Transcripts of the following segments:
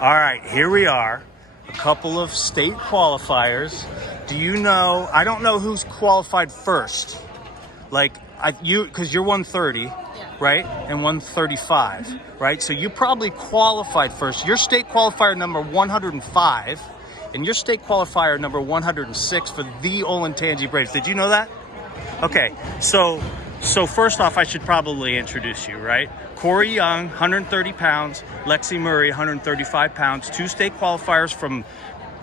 All right, here we are. A couple of state qualifiers. Do you know? I don't know who's qualified first. Like because you're 130, right? And 135, right? So you probably qualified first. Your state qualifier number 105, and your state qualifier number 106 for the Olentangy Braves. Did you know that? Okay, so first off, I should probably introduce you, right? Cori Young, 130 pounds. Lexie Murray, 135 pounds. Two state qualifiers from,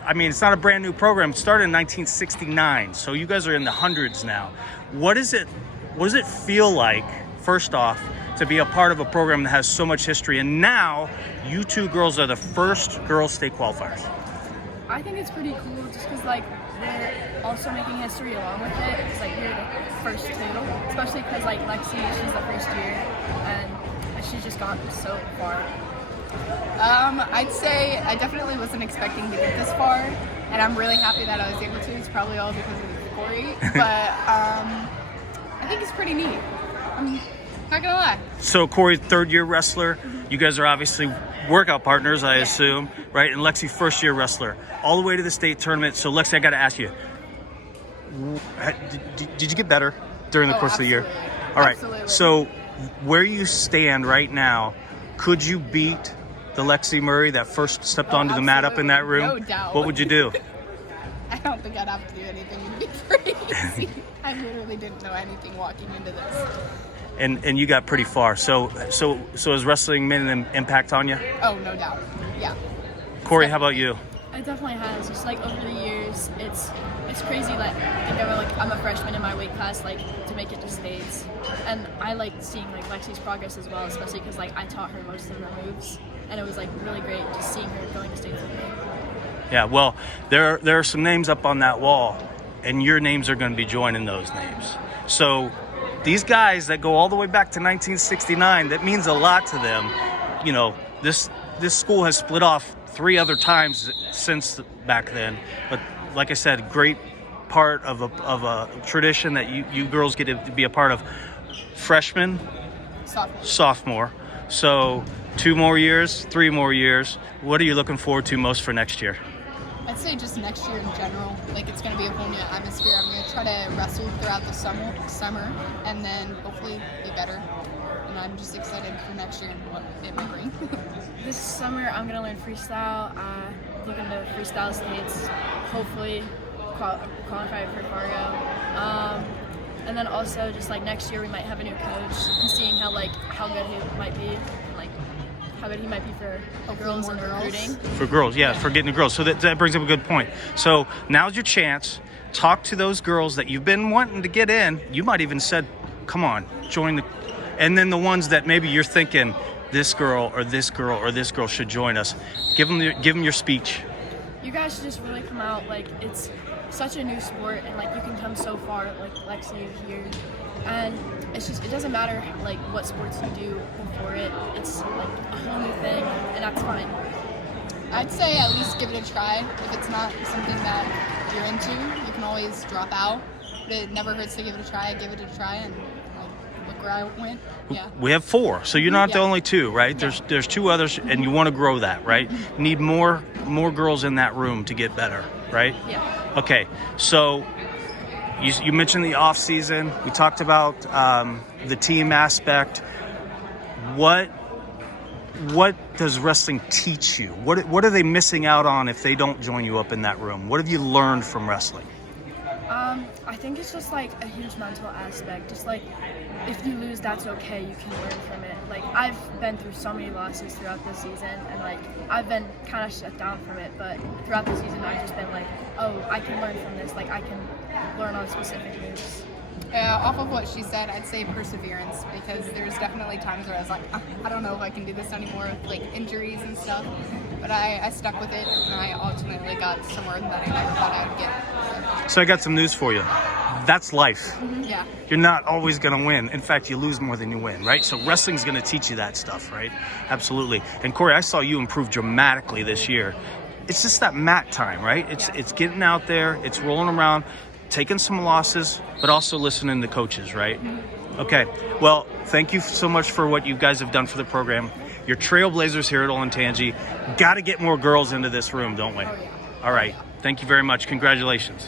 I mean, it's not a brand new program. It started in 1969, so you guys are in the hundreds now. What does it feel like, first off, to be a part of a program that has so much history? And now, you two girls are the first girls state qualifiers. I think it's pretty cool just because, like, we're also making history along with it. It's like we're the first two, especially because, like, Lexie, she's the first year, and she's just gotten so far. I'd say I definitely wasn't expecting to get this far, and I'm really happy that I was able to. It's probably all because of Cori, but I think it's pretty neat. I'm not gonna lie. So Cori, third-year wrestler. You guys are obviously workout partners, I assume, right? And Lexie, first-year wrestler, all the way to the state tournament. So Lexie, I got to ask you, did you get better during the course of the year? All right. Absolutely. So where you stand right now, could you beat the Lexie Murray that first stepped onto the mat up in that room? No doubt. What would you do? I don't think I'd have to do anything. It'd be crazy. I literally didn't know anything walking into this. And you got pretty far. So has wrestling made an impact on you? Oh, no doubt. Yeah. Cori, how about you? It definitely has. Just like over the years, it's crazy. Like I'm a freshman in my weight class, like to make it to states, and I like seeing like Lexie's progress as well, especially because like I taught her most of the moves, and it was like really great just seeing her going to states with me. Yeah, well, there are some names up on that wall, and your names are going to be joining those names. So these guys that go all the way back to 1969, that means a lot to them. You know, this school has split off 3 other times since back then. But like I said, great part of a tradition that you girls get to be a part of. Freshman, sophomore. So 2 more years, 3 more years. What are you looking forward to most for next year? I'd say just next year in general. Like, it's going to be a whole new atmosphere. I'm going to try to wrestle throughout the summer and then hopefully be better. And I'm just excited for next year and what it may bring. This summer, I'm gonna learn freestyle. Looking to freestyle states. Hopefully, qualify for Fargo. And then also, just like next year, we might have a new coach and seeing how good he might be, like how good he might be for girls and recruiting. For girls, yeah, for getting the girls. So that brings up a good point. So now's your chance. Talk to those girls that you've been wanting to get in. You might even said, "Come on, join the." And then the ones that maybe you're thinking, this girl or this girl or this girl should join us. Give them your speech. You guys should just really come out. Like, it's such a new sport, and like you can come so far. Like Lexie here, and it doesn't matter like what sports you do before it. It's like a whole new thing, and that's fine. I'd say at least give it a try. If it's not something that you're into, you can always drop out. But it never hurts to give it a try. Give it a try, and look where I went. Yeah. We have 4, so you're not the only 2, right? There's 2 others, and you want to grow that, right? Need more girls in that room to get better, right? Yeah. Okay, so you mentioned the off season. We talked about the team aspect. What does wrestling teach you? What are they missing out on if they don't join you up in that room? What have you learned from wrestling? I think it's just like a huge mental aspect. Just like if you lose, that's okay. You can learn from it. Like I've been through so many losses throughout the season, and like I've been kind of shut down from it. But throughout the season, I've just been like, oh, I can learn from this. Like I can learn on specific moves. Off of what she said, I'd say perseverance, because there's definitely times where I was like, I don't know if I can do this anymore with like injuries and stuff. But I stuck with it, and I ultimately got somewhere that I never thought I would get. So I got some news for you. That's life. Mm-hmm. Yeah. You're not always going to win. In fact, you lose more than you win, right? So wrestling's going to teach you that stuff, right? Absolutely. And Cori, I saw you improve dramatically this year. It's just that mat time, right? It's getting out there, it's rolling around, taking some losses, but also listening to coaches, right? Mm-hmm. Okay. Well, thank you so much for what you guys have done for the program. You're trailblazers here at Olentangy. Got to get more girls into this room, don't we? Oh, yeah. All right. Thank you very much. Congratulations.